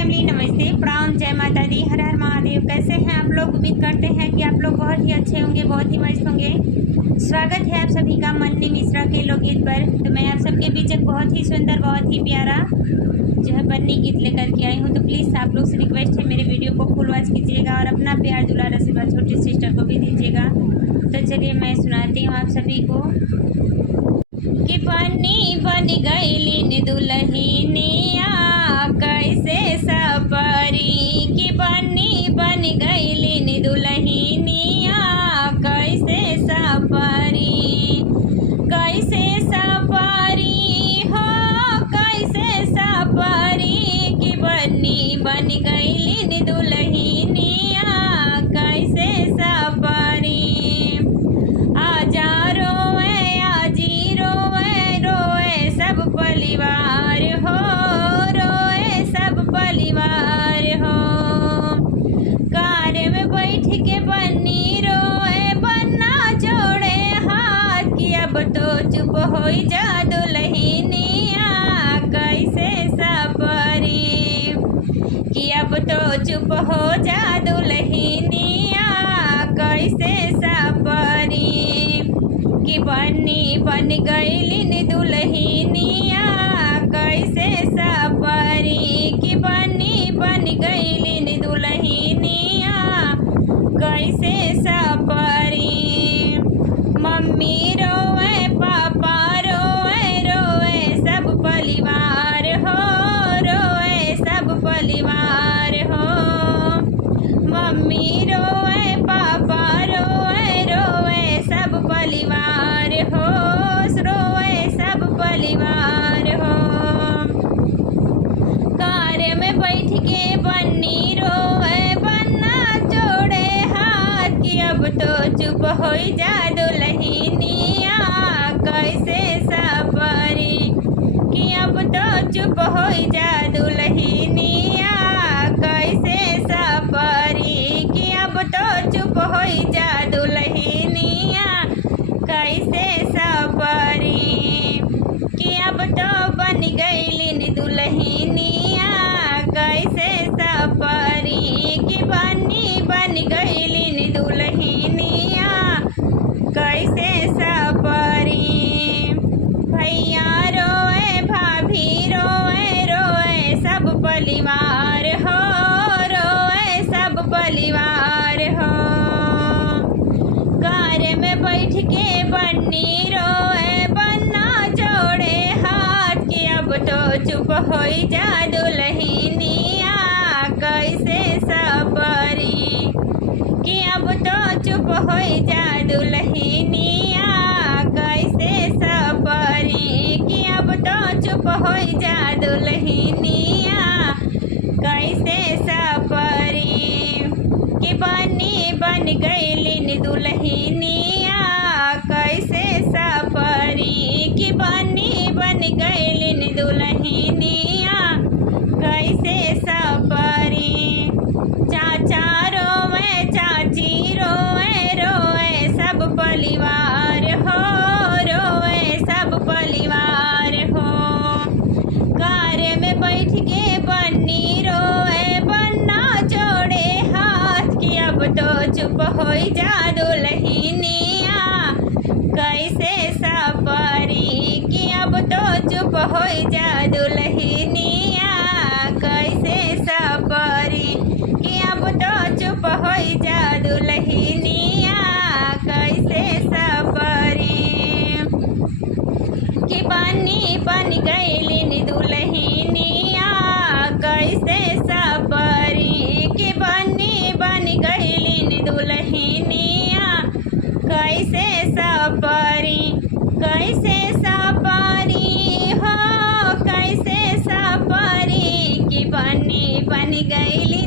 Family, नमस्ते, प्रणाम, जय माता दी, हर हर महादेव। कैसे हैं आप लोग? उम्मीद करते हैं कि आप लोग बहुत ही अच्छे होंगे, बहुत ही मस्त होंगे। स्वागत है आप सभी का मन्नी मिश्रा के लोकगीत पर। तो मैं आप सबके बीच एक बहुत ही सुंदर, बहुत ही प्यारा जो है बन्नी गीत लेकर के आई हूँ। तो प्लीज़ आप लोग से रिक्वेस्ट है, मेरे वीडियो को फुल वॉच कीजिएगा और अपना प्यार दुलार आशीर्वाद छोटी सिस्टर को भी दीजिएगा। तो चलिए मैं सुनाती हूँ आप सभी को कि बन्नी बन गई दुल्हनिया कैसे सपरी, कि बन्नी बन गई दुल्हनिया कैसे सपरी, कैसे सपरी हो कैसे सपरी, कि बन्नी बन गई दुल्हनिया कैसे सपरी। आजा रोए आजी रोए रोए सब परिवार हो, रोए सब परिवार हो। कार में बैठ के बन्नी रोए बन्ना जोड़े हाथ, कि अब तो चुप हो जा दुल्हनिया कैसे सपरी, कि अब तो चुप हो जा दुल्हनिया कैसे सपरी, कि बन्नी बन गई दुल्हनिया कैसे सपरी, कि बन्नी बन गई दुल्हनिया कैसे सपरी। मम्मी रोए पापा रोए रोए सब परिवार हो, रोए सब परिवार हो। मम्मी रोए पापा रोए रोए सब परिवार हो, रोए सब परिवार हो। कार में बैठ के बन्नी रोए बन्ना जोड़े हाथ, कि अब तो चुप हो जा दुल्हनिया कैसे सपरी, कि अब तो चुप हो जा दुल्हनिया कैसे सपरी, कि अब तो चुप हो जा दुल्हनिया कैसे सपरी, कि अब तो बन गई दुल्हनिया कैसे सपरी, कि बन्नी बन गई दुल्हनिया कैसे सपरी। भैया रोए भाभी रोए रोए सब परिवार हो, रोए सब परिवार हो। कार में बैठ के बन्नी रोए बन्ना जोड़े हाथ, कि अब तो चुप हो जा दुल्हनिया कैसे सपरी, कि अब तो चुप हो जा दुल्हनिया कैसे सपरी, कि अब तो चुप हो जा दुल्हनिया कैसे सपरी, कि बन्नी बन गई दुल्हनिया कैसे सपरी, कि बन्नी बन गई दुल्हनिया कैसे सपरी। चाचा रोए चाची रोए रोए सब परिवार हो, रोए सब परिवार हो। कार में बैठ के बन्नी रोए बन्ना जोड़े हाथ, कि अब तो चुप हो जा दुल्हनिया कैसे सपरी, कि अब तो चुप हो जा दुल्हनिया कैसे सपरी, कि अब तो चुप हो जा दुल्हनिया कैसे सपरी, कि बन्नी बन गई दुल्हनिया कैसे सपरी, कि बन्नी बन गई दुल्हनिया कैसे सपरी, कैसे सपरी हो कैसे सपरी, कि बन्नी बन गई